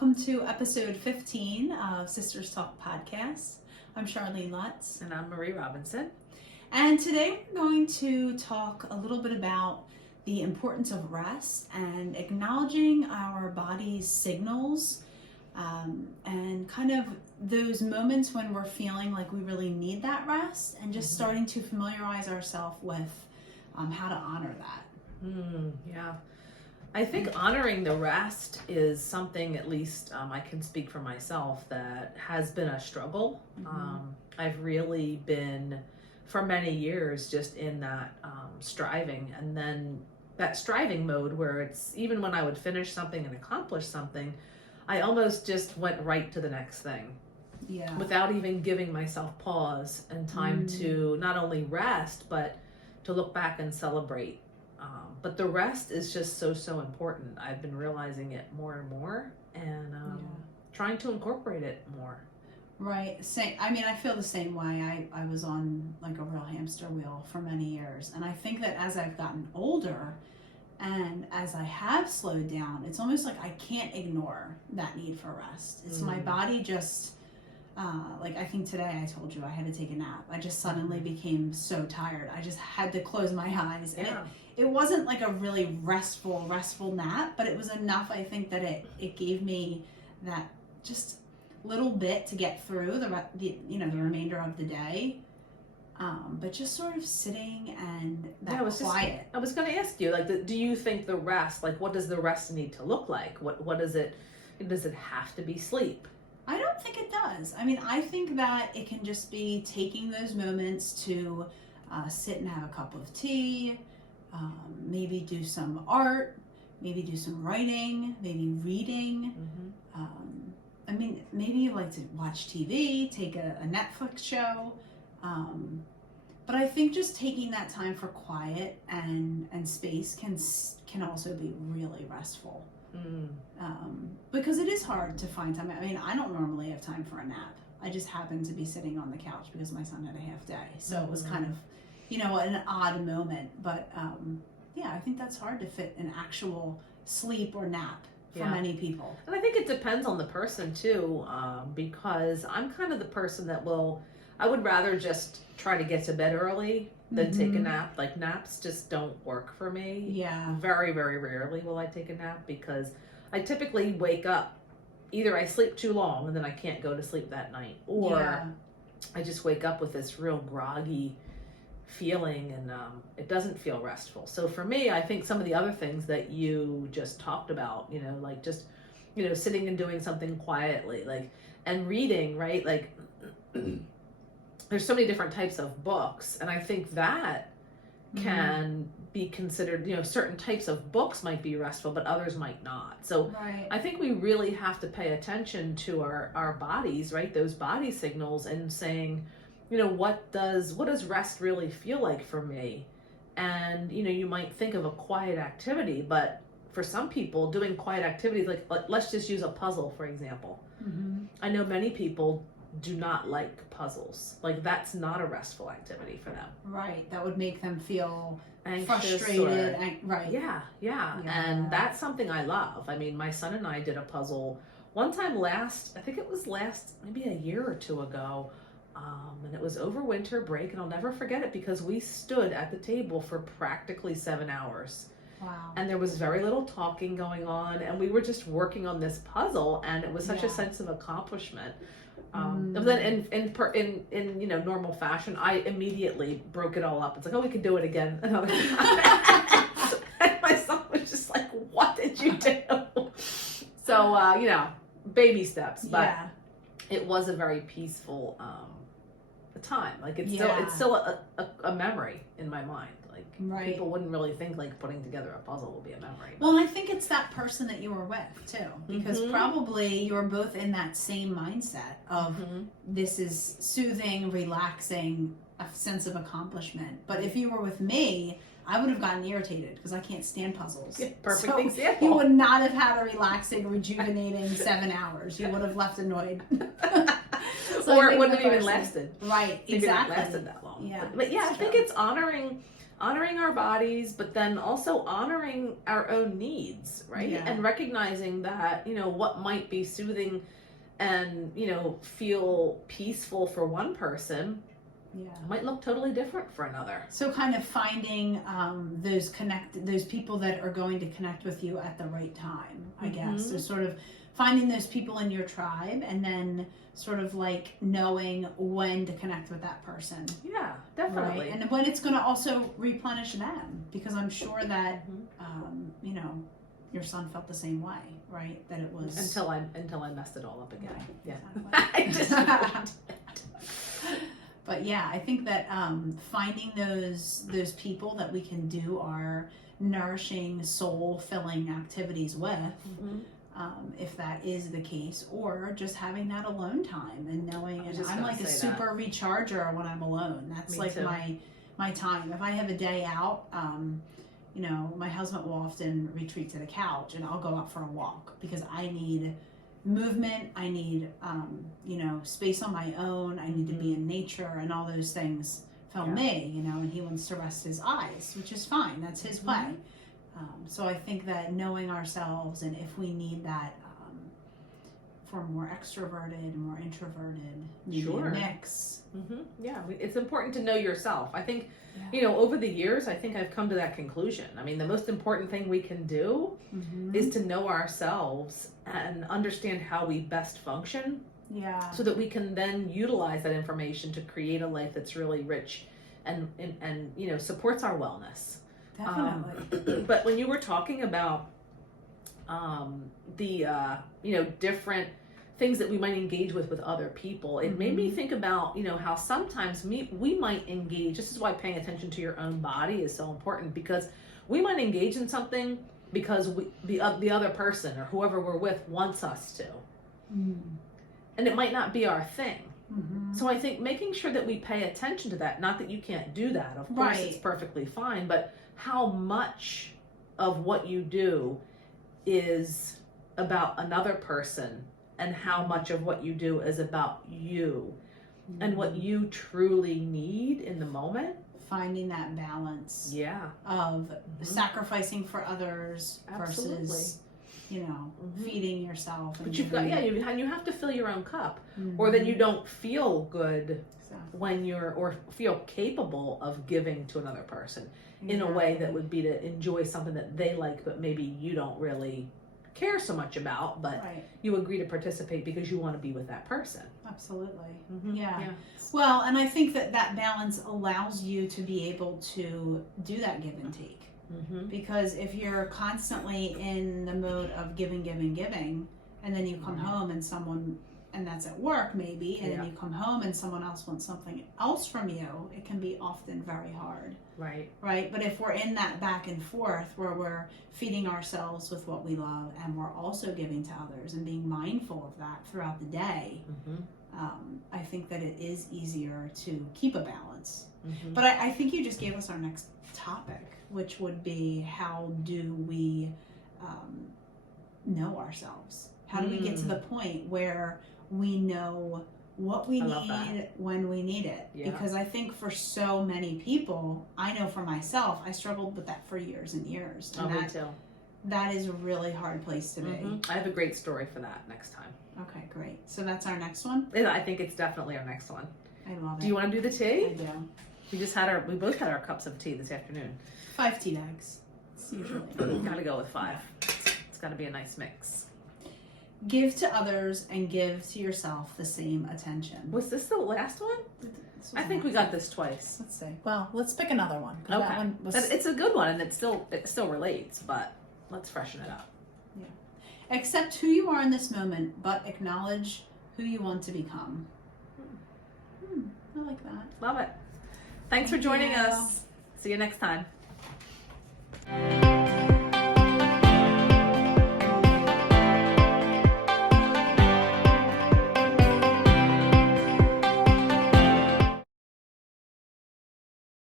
welcome to episode 15 of Sisters Talk Podcast. I'm Charlene Lutz. And I'm Marie Robinson. And today we're going to talk a little bit about the importance of rest and acknowledging our body's signals, and kind of those moments when we're feeling like we really need that rest, and just starting to familiarize ourselves with how to honor that. Yeah. I think honoring the rest is something, at least I can speak for myself, that has been a struggle. I've really been, for many years, just in that striving, and then that striving mode where it's, even when I would finish something and accomplish something, I almost just went right to the next thing. Yeah. Without even giving myself pause and time to not only rest, but to look back and celebrate. But the rest is just so important. I've been realizing it more and more, and trying to incorporate it more. Right. Same. I mean, I feel the same way. I was on like a real hamster wheel for many years. And I think that as I've gotten older and as I have slowed down, it's almost like I can't ignore that need for rest. It's my body just, like I think today I told you I had to take a nap. I just suddenly became so tired. I just had to close my eyes. And it wasn't like a really restful nap, but it was enough, I think, that it gave me that just little bit to get through the remainder of the day. But just sort of sitting and quiet. I was going to ask you, like, do you think the rest, like, what does the rest need to look like? What does it have to be sleep? I don't think it does. I mean, I think that it can just be taking those moments to sit and have a cup of tea, maybe do some art, maybe do some writing, maybe reading. I mean, maybe you like to watch TV, take a Netflix show. But I think just taking that time for quiet and space can also be really restful. Because it is hard to find time. I mean, I don't normally have time for a nap. I just happened to be sitting on the couch because my son had a half day. So it was kind of, an odd moment. But I think that's hard to fit an actual sleep or nap for many people. And I think it depends on the person too, because I'm kind of the person that I would rather just try to get to bed early than take a nap. Like, naps just don't work for me. Yeah. Very, very rarely will I take a nap, because I typically wake up, either I sleep too long and then I can't go to sleep that night, or I just wake up with this real groggy feeling, and it doesn't feel restful. So for me, I think some of the other things that you just talked about, like just, sitting and doing something quietly, like, and reading, right? Like, there's so many different types of books, and I think that can be considered, certain types of books might be restful, but others might not. So I think we really have to pay attention to our bodies, right? Those body signals, and saying, what does rest really feel like for me? And, you might think of a quiet activity, but for some people, doing quiet activities, like let's just use a puzzle, for example. I know many people do not like puzzles. Like, that's not a restful activity for them. Right. That would make them feel anxious, frustrated. Right. Yeah. And that's something I love. I mean, my son and I did a puzzle one time maybe a year or two ago. And it was over winter break, and I'll never forget it because we stood at the table for practically 7 hours. Wow. And there was very little talking going on, and we were just working on this puzzle, and it was such a sense of accomplishment. And then in normal fashion, I immediatally broke it all up. It's like, we could do it again another time. And my son was just like, what did you do? So, baby steps, but it was a very peaceful time. Like, it's still a memory in my mind. Like, people wouldn't really think like putting together a puzzle would be a memory. Well, I think it's that person that you were with too, because probably you were both in that same mindset of this is soothing, relaxing, a sense of accomplishment. But if you were with me, I would have gotten irritated because I can't stand puzzles. Yeah, perfect example. You would not have had a relaxing, rejuvenating 7 hours. You would have left annoyed. Or it wouldn't have even lasted. Right, Maybe exactly. not lasted that long. Yeah, but I think it's honoring honoring our bodies, but then also honoring our own needs, right? Yeah. And recognizing that, what might be soothing and, feel peaceful for one person might look totally different for another. So kind of finding those people that are going to connect with you at the right time, I guess. So sort of finding those people in your tribe, and then sort of like knowing when to connect with that person. Yeah, definitely. Right? And when it's going to also replenish them, because I'm sure that, your son felt the same way, right? That it was until I messed it all up again. Right, Yeah. exactly. But yeah, I think that finding those people that we can do our nourishing, soul-filling activities with, if that is the case, or just having that alone time and knowing, and I'm like a super recharger when I'm alone. That's like my time. If I have a day out, my husband will often retreat to the couch, and I'll go out for a walk because I need movement. I need, space on my own. I need to be in nature, and all those things fill me, and he wants to rest his eyes, which is fine. That's his way. So I think that knowing ourselves, and if we need that for more extroverted, more introverted, maybe a mix. Yeah, it's important to know yourself. I think, over the years, I think I've come to that conclusion. I mean, the most important thing we can do is to know ourselves and understand how we best function. Yeah. So that we can then utilize that information to create a life that's really rich and supports our wellness. Definitely. But when you were talking about the different things that we might engage with other people, it made me think about how sometimes we might engage. This is why paying attention to your own body is so important, because we might engage in something because the other person or whoever we're with wants us to, and it might not be our thing. So I think making sure that we pay attention to that, not that you can't do that, of course it's perfectly fine, but how much of what you do is about another person, and how much of what you do is about you and what you truly need in the moment. Finding that balance of sacrificing for others versus feeding yourself. But you've got you have to fill your own cup, or then you don't feel good when or feel capable of giving to another person in a way that would be to enjoy something that they like, but maybe you don't really care so much about, but you agree to participate because you want to be with that person. Absolutely. Yeah. Well, and I think that balance allows you to be able to do that give and take. Because if you're constantly in the mode of giving, and then you come home and that's at work maybe, and then you come home and someone else wants something else from you, it can be often very hard. Right? But if we're in that back and forth where we're feeding ourselves with what we love, and we're also giving to others and being mindful of that throughout the day, I think that it is easier to keep a balance. But I think you just gave us our next topic, which would be, how do we know ourselves? How do we get to the point where we know what we need when we need it? Because I think for so many people, I know for myself, I struggled with that for years and years. And me too. That is a really hard place to be. I have a great story for that next time. Okay, great. So that's our next one? I think it's definitely our next one. I love it. Do you want to do the tea? I do. We both had our cups of tea this afternoon. 5 tea bags. It's usually. Gotta go with 5. It's gotta be a nice mix. Give to others and give to yourself the same attention. Was this the last one? I think we got this twice. Let's see. Well, let's pick another one. Okay. That one was... It's a good one, and it still relates, but let's freshen it up. Yeah. Accept who you are in this moment, but acknowledge who you want to become. I like that. Love it. Thanks for joining us. See you next time.